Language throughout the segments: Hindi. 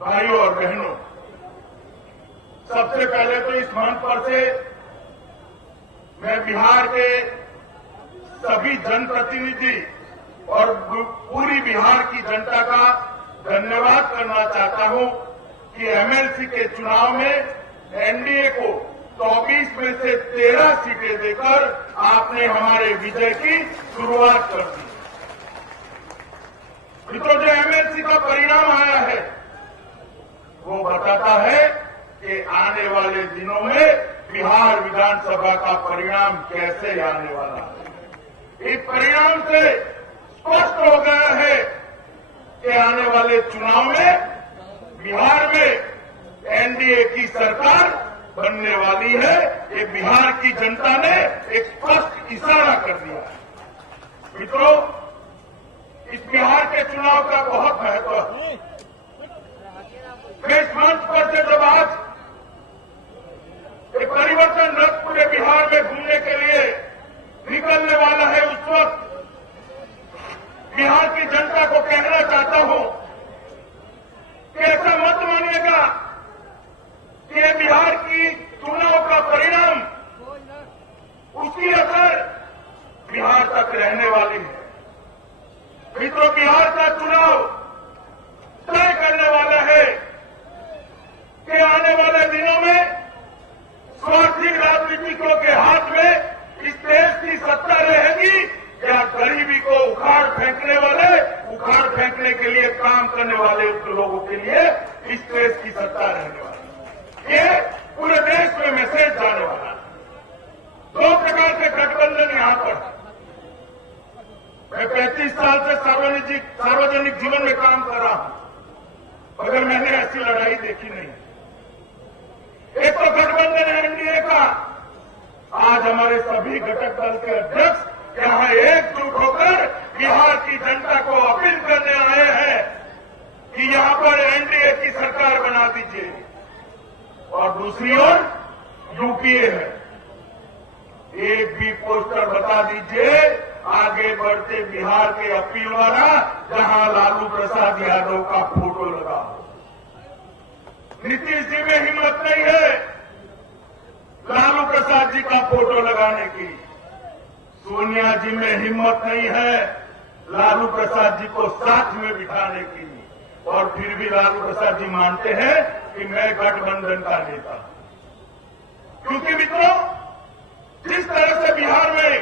भाइयों और बहनों, सबसे पहले तो इस मंच पर से मैं बिहार के सभी जनप्रतिनिधि और पूरी बिहार की जनता का धन्यवाद करना चाहता हूं कि एमएलसी के चुनाव में एनडीए को 24 में से 13 सीटें देकर आपने हमारे विजय की शुरुआत कर दी। तो जो एमएलसी का परिणाम आया है वो बताता है कि आने वाले दिनों में बिहार विधानसभा का परिणाम कैसे आने वाला है। इस परिणाम से स्पष्ट हो गया है कि आने वाले चुनाव में बिहार में एनडीए की सरकार बनने वाली है। ये बिहार की जनता ने एक स्पष्ट इशारा कर दिया है। मित्रों, इस बिहार के चुनाव का बहुत महत्व है। मैं इस मंच पर से जब आज एक परिवर्तन रथ पूरे बिहार में घूमने के लिए निकलने वाला है, उस वक्त बिहार की जनता को कहना चाहता हूं कि ऐसा मत मानिएगा कि ये बिहार की चुनाव का परिणाम, उसकी असर बिहार तक रहने वाली है। मित्रों, बिहार का चुनाव तय करने वाला है कि आने वाले दिनों में स्वार्थी राजनीतिकों के हाथ में इस देश की सत्ता रहेगी या गरीबी को उखाड़ फेंकने के लिए काम करने वाले लोगों के लिए इस देश की सत्ता रहने वाली। ये पूरे देश में मैसेज जाने वाला है। दो प्रकार के गठबंधन यहां पर। मैं 35 साल से सार्वजनिक जीवन में काम कर रहा हूं, मगर मैंने ऐसी लड़ाई देखी नहीं। एक तो गठबंधन है एनडीए का। आज हमारे सभी घटक दल के अध्यक्ष यहां एकजुट होकर बिहार की जनता को अपील करने आए हैं कि यहां पर एनडीए की सरकार बना दीजिए। और दूसरी ओर यूपीए है। एक भी पोस्टर बता दीजिए आगे बढ़ते बिहार के अपील वाला जहां लालू प्रसाद यादव का फोटो लगा हो। नीतीश जी में हिम्मत नहीं है लालू प्रसाद जी का फोटो लगाने की। सोनिया जी में हिम्मत नहीं है लालू प्रसाद जी को साथ में बिठाने की। और फिर भी लालू प्रसाद जी मानते हैं कि मैं गठबंधन का नेता हूं। क्योंकि मित्रों, जिस तरह से बिहार में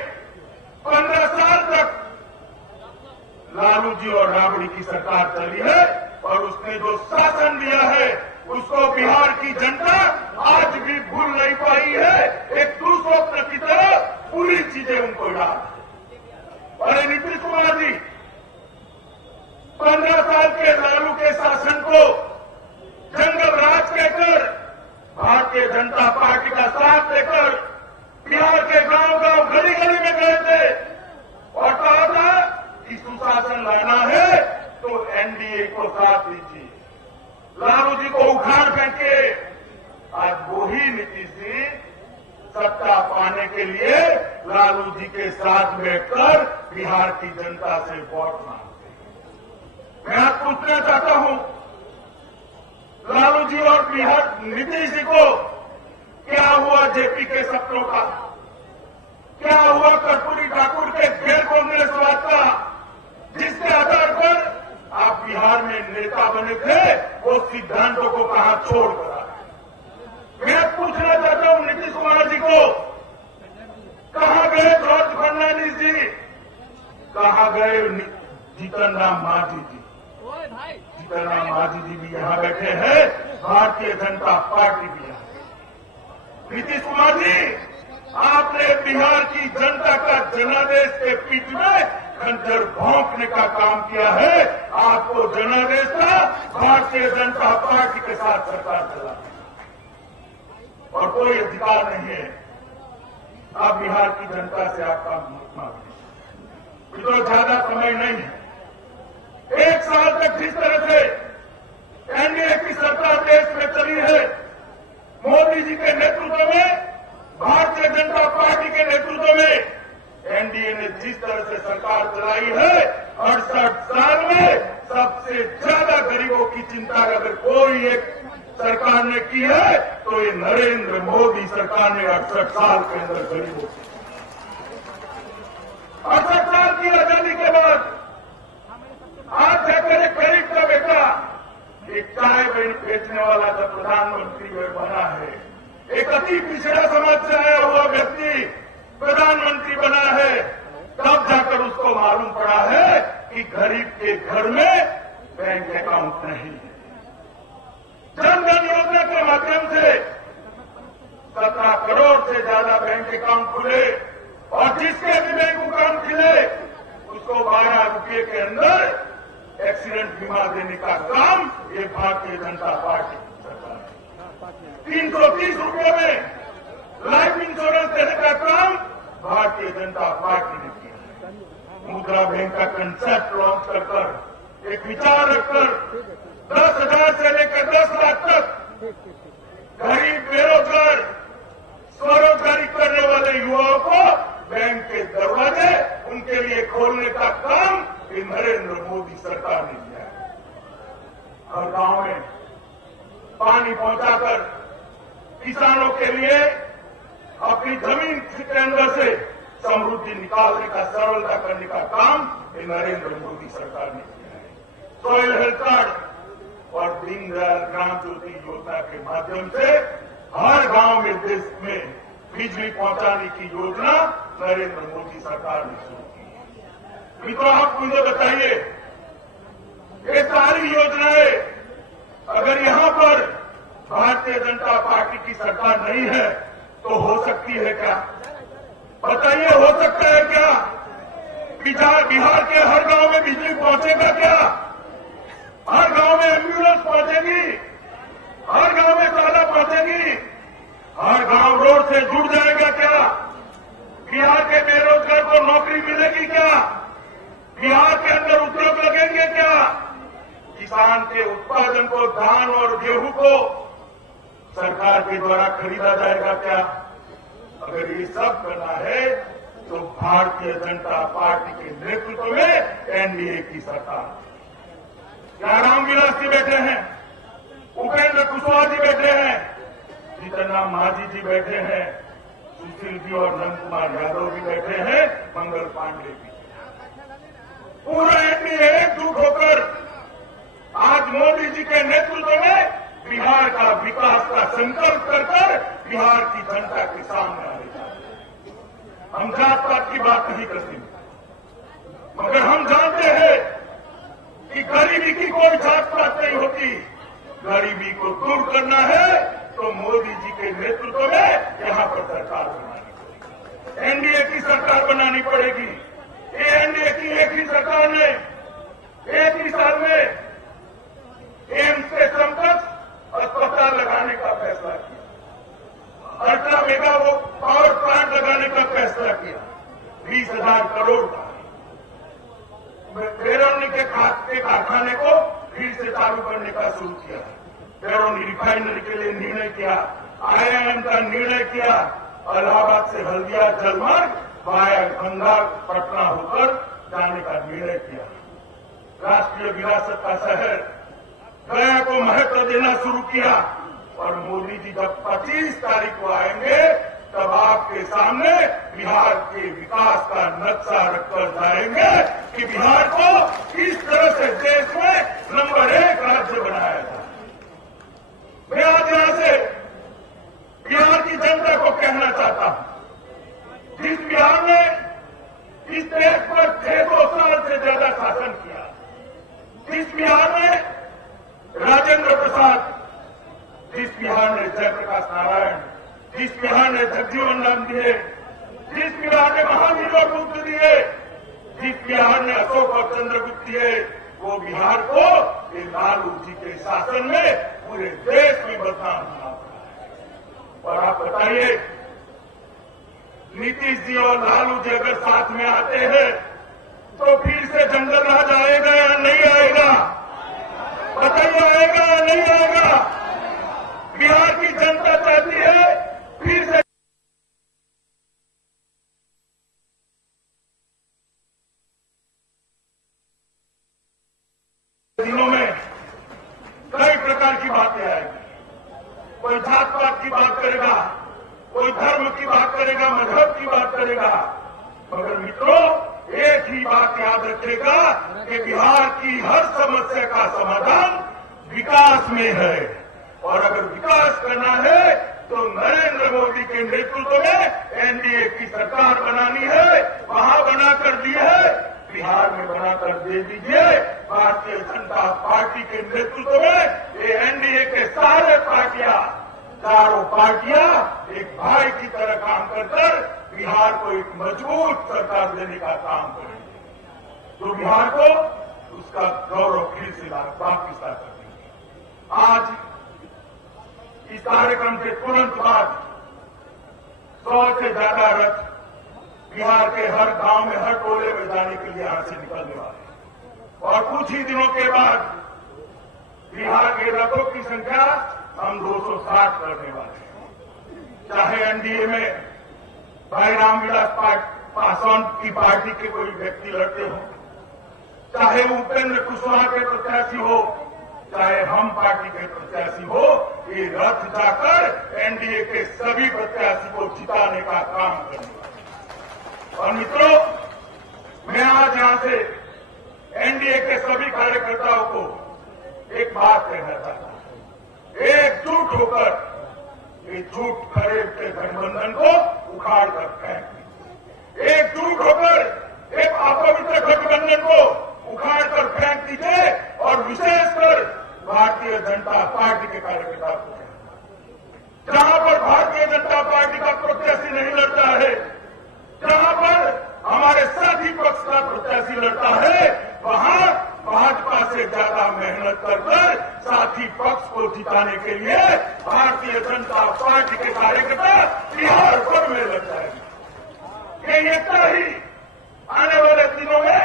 15 साल तक लालू जी और राबड़ी की सरकार चली है और उसने जो शासन दिया है उसको बिहार की जनता आज भी भूल नहीं पाई है। एक दुस्वप्न की तरह पूरी चीजें उनको याद। और नीतीश कुमार जी 15 साल के लालू के शासन को जंगल राज कहकर भारतीय जनता पार्टी का साथ देकर बिहार के गांव-गांव, गली-गली में गए थे और कहा था कि सुशासन लाना है तो एनडीए को साथ दीजिए, लालू जी को उखाड़ फेंके। आज वही नीतीश जी सत्ता पाने के लिए लालू जी के साथ बैठकर बिहार की जनता से वोट मांगते हैं। मैं आज पूछना चाहता हूं लालू जी और बिहार नीतीश जी को, क्या हुआ जेपी के सपनों का? क्या हुआ कर्पूरी ठाकुर के गैर कांग्रेसवाद का, जिसके आधार पर आप बिहार में नेता बने थे? वो सिद्धांतों को कहां छोड़कर आए? मैं पूछना चाहता हूं नीतीश कुमार जी को, कहां गए जॉर्ज फर्नांडिस जी? कहां गए जीतन राम मांझी जी? जीतन राम मांझी जी भी यहां बैठे हैं, भारतीय जनता पार्टी भी यहां। नीतीश कुमार जी, आपने बिहार की जनता का जनादेश के पीठ में खंजर भोंकने का काम किया है। आपको जनादेश था भारतीय जनता पार्टी के साथ सरकार चलाने और कोई अधिकार नहीं है आप बिहार की जनता से आपका मत मांगे। तो ज्यादा समय नहीं है। 1 साल तक जिस तरह से एनडीए की सरकार देश में चली है, मोदी जी के नेतृत्व में, भारतीय जनता पार्टी के नेतृत्व में एनडीए ने जिस तरह से सरकार चलाई है, 68 साल में सबसे ज्यादा गरीबों की चिंता अगर कोई एक सरकार ने की है तो ये नरेंद्र मोदी सरकार ने 68 साल के अंदर गरीबों की 68 साल की आजादी के बाद आज जाकर एक गरीब का बेटा एक चाय बेचने वाला जब प्रधानमंत्री बना है, एक अति पिछड़ा समाज से आया हुआ व्यक्ति प्रधानमंत्री बना है, तब जाकर उसको मालूम पड़ा है कि गरीब के घर में बैंक अकाउंट नहीं है। जन धन योजना के माध्यम से 17 करोड़ से ज्यादा बैंक अकाउंट खुले और जिसके भी बैंक अकाउंट खुले उसको 12 रुपये के अंदर एक्सीडेंट बीमा देने का काम ये भारतीय जनता पार्टी की सरकार है। 330 रुपये में लाइफ इंश्योरेंस देने का काम भारतीय जनता पार्टी ने किया। मुद्रा बैंक का कंसेप्ट लॉन्च कर एक विचार रखकर 10,000 से लेकर 10 लाख तक गरीब बेरोजगार स्वरोजगारी करने वाले युवाओं को बैंक के दरवाजे उनके लिए खोलने का काम ये नरेंद्र मोदी सरकार ने किया है। हर गांव में पानी पहुंचाकर किसानों के लिए अपनी जमीन के अंदर से समृद्धि निकालने का सरलता करने का काम ये नरेंद्र मोदी सरकार ने किया है। सॉइल हेल्थ कार्ड और दीनदयाल ग्राम ज्योति योजना के माध्यम से हर गांव में देश में बिजली पहुंचाने की योजना नरेंद्र मोदी सरकार ने शुरू की है। मित्रों, आप मुझे बताइए, ये सारी योजनाएं अगर यहां पर भारतीय जनता पार्टी की सरकार नहीं है तो हो सकती है क्या? बताइए, हो सकता है क्या? बिहार के हर गांव में बिजली पहुंचेगा क्या? हर गांव में एम्बुलेंस पहुंचेगी? हर गांव में ताला पहुंचेगी? हर गांव रोड से जुड़ जाएगा क्या? बिहार के बेरोजगार को नौकरी मिलेगी क्या? बिहार के अंदर उद्योग लगेंगे क्या? किसान के उत्पादन को, धान और गेहूं को सरकार के द्वारा खरीदा जाएगा क्या? अगर ये सब करना है तो भारतीय जनता पार्टी के नेतृत्व में एनडीए की सरकार। क्या रामविलास जी बैठे हैं, उपेंद्र कुशवाहा जी बैठे हैं, जीतन राम मांझी जी बैठे हैं, सुशील जी और नंद कुमार यादव भी बैठे हैं, मंगल पांडे भी। पूरा एनडीए एकजुट होकर आज मोदी जी के नेतृत्व में बिहार का विकास का संकल्प कर बिहार की जनता के सामने आएगा। हम जात पात की बात नहीं करते, मगर हम जानते हैं कि गरीबी की कोई जात पात नहीं होती। गरीबी को दूर करना है तो मोदी जी के नेतृत्व में यहां पर सरकार बनानी पड़ेगी, एनडीए की सरकार बनानी पड़ेगी। ये एनडीए की एक ही सरकार ने एक ही साल में एम्स के समकक्ष अस्पताल लगाने का फैसला किया, अल्ट्रा मेगा वो पावर प्लांट लगाने का फैसला किया, 20,000 करोड़ का। बेरोनी के कारखाने को फिर से चालू करने का शुरू किया, बेरोनी रिफाइनरी के लिए निर्णय किया, आईआईएम का निर्णय किया, इलाहाबाद से हल्दिया जलमार्ग वाया गंगा पटना होकर जाने का निर्णय किया, राष्ट्रीय विरासत का शहर गया को महत्व देना शुरू किया। और मोदी जी जब 25 तारीख को आएंगे तब आपके सामने बिहार के विकास का नक्शा रखकर जाएंगे कि बिहार को किस तरह से देश में नंबर 1 राज्य बनाया जाए। मैं आज यहां से बिहार की जनता को कहना चाहता हूं, जिस बिहार ने इस देश पर 600 साल से ज्यादा शासन किया, जिस बिहार में राजेंद्र प्रसाद, जिस बिहार ने जयप्रकाश नारायण, जिस बिहार ने जगजीवन राम दिए, जिस बिहार ने महावीर और बुद्ध दिए, जिस बिहार ने अशोक और चंद्रगुप्त दिए, वो बिहार को ये लालू जी के शासन में पूरे देश में बदनाम होना पड़ा है। और आप बताइए, नीतीश जी और लालू जी अगर साथ में आते हैं तो फिर से जंगल राज आएगा या नहीं आएगा? बताइए, आएगा या नहीं आएगा? बिहार की जनता चाहती है फिर से दिनों में कई प्रकार की बातें आएंगी, कोई जात पात की बात करेगा, कोई धर्म की बात करेगा, मजहब की बात करेगा। मगर मित्रों, एक ही बात याद रखिएगा कि बिहार की हर समस्या का समाधान विकास में है। और अगर विकास करना है तो नरेंद्र मोदी के नेतृत्व में एनडीए की सरकार बनानी है। वहां बनाकर दी है, बिहार में बनाकर दे दीजिए। भारतीय जनता पार्टी के नेतृत्व में ये एनडीए के चारों पार्टियां एक भाई की तरह काम कर बिहार को एक मजबूत सरकार देने का काम करेंगे, तो बिहार को उसका गौरव फिर से वापिस ला सकेंगे। आज इस कार्यक्रम के तुरंत बाद 100 से ज्यादा रथ बिहार के हर गांव में, हर टोले में जाने के लिए यहां से निकलने वाले हैं। और कुछ ही दिनों के बाद बिहार के रथों की संख्या हम 260 करने वाले हैं। चाहे एनडीए में भाई रामविलास पासवान की पार्टी के कोई व्यक्ति लड़ते हो, चाहे उपेंद्र कुशवाहा के प्रत्याशी हो, चाहे हम पार्टी के प्रत्याशी हो, ये रथ जाकर एनडीए के सभी प्रत्याशी को जिताने का काम करेंगे। और मित्रों, मैं आज यहां से एनडीए के सभी कार्यकर्ताओं को एक बात कहना चाहता हूं, एकजुट होकर ये झूठ खड़े के गठबंधन को उखाड़ कर फेंक, एकजुट होकर एक अपवित्र गठबंधन को उखाड़ कर फेंक दीजिए। और विशेषकर भारतीय जनता पार्टी के कार्यकर्ता को, जहां पर भारतीय जनता पार्टी का प्रत्याशी नहीं लड़ता है, जहां पर हमारे साथी पक्ष का प्रत्याशी लड़ता है, वहां भाजपा से ज्यादा मेहनत कर साथी पक्ष को जिताने के लिए भारतीय जनता पार्टी के कार्यकर्ता बिहार भर में लग जाएंगे। ये एकता ही आने वाले दिनों में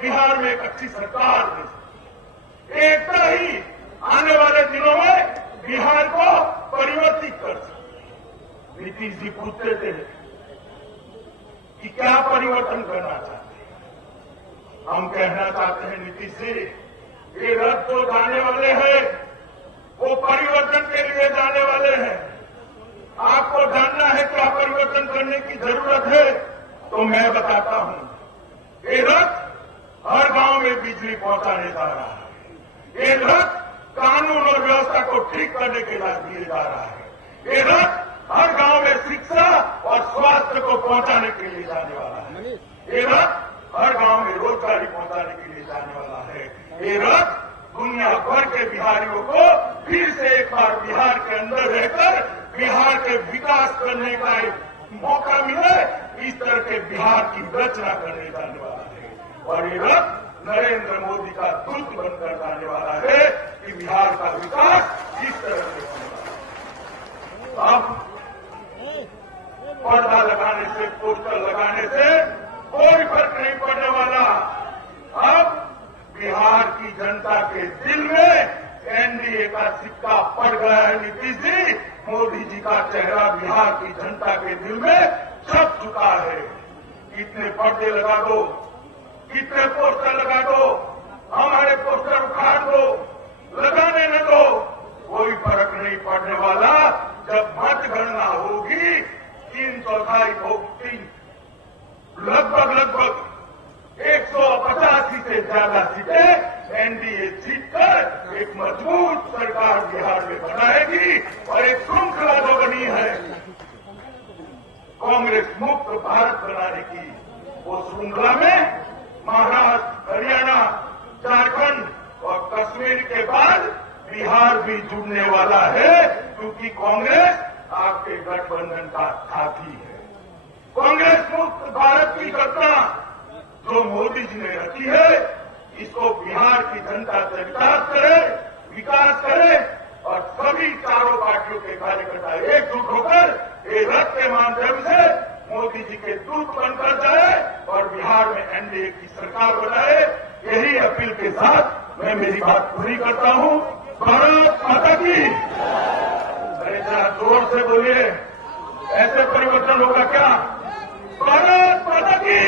बिहार में एक अच्छी सरकार दे सकती, एकता ही आने वाले दिनों में बिहार को परिवर्तित कर सकती। नीतीश जी पूछते थे कि क्या परिवर्तन करना चाहते हैं। हम कहना चाहते हैं नीतीश जी, ये रथ जो जाने वाले हैं वो परिवर्तन के लिए जाने वाले हैं। आपको जानना है क्या परिवर्तन करने की जरूरत है, तो मैं बताता हूं। ये रथ हर गांव में बिजली पहुंचाने जा रहा है, ये रथ कानून और व्यवस्था को ठीक करने के लिए जा रहा है, ये रथ हर गांव में शिक्षा और स्वास्थ्य को पहुंचाने के लिए जाने वाला है, ये रथ हर गांव में रोजगारी पहुंचाने के लिए जाने वाला है। ये रथ दुनिया भर के बिहारियों को फिर से एक बार बिहार के अंदर रहकर बिहार के विकास करने का एक मौका मिले, इस तरह के बिहार की रचना करने जाने वाला है। और ये रथ नरेंद्र मोदी का दूत बनकर जाने वाला है कि बिहार का विकास इस तरह से होने वाला है। अब पर्दा लगाने से, पोस्टर लगाने से कोई फर्क नहीं पड़ने वाला। अब बिहार की जनता के दिल में एनडीए का सिक्का पड़ गया है। नीतीश जी, मोदी जी का चेहरा बिहार की जनता के दिल में छप चुका है। कितने पर्दे लगा दो, कितने पोस्टर लगा दो, हमारे पोस्टर उखाड़ दो, लगाने न दो, कोई फर्क नहीं पड़ने वाला। जब मतगणना होगी 3/4 लगभग 185 से ज्यादा सीटें एनडीए जीतकर एक मजबूत सरकार बिहार में बनाएगी। और एक श्रृंखला जो बनी है कांग्रेस मुक्त भारत बनाने की, वो श्रृंखला में महाराष्ट्र, हरियाणा, झारखंड और कश्मीर के बाद बिहार भी जुड़ने वाला है, क्योंकि कांग्रेस आपके गठबंधन का साथी है। कांग्रेस मुक्त भारत की कल्पना जो मोदी जी ने रखी है, इसको बिहार की जनता से विकास करे और सभी चारों पार्टियों के कार्यकर्ता एकजुट होकर ये रथ के माध्यम से मोदी जी के दूत बनकर जाए और बिहार में एनडीए की सरकार बनाए। यही अपील के साथ मैं मेरी बात पूरी करता हूं। भारत माता की। अरे जरा जोर से बोलिए, ऐसे परिवर्तन होगा क्या? भारत माता की।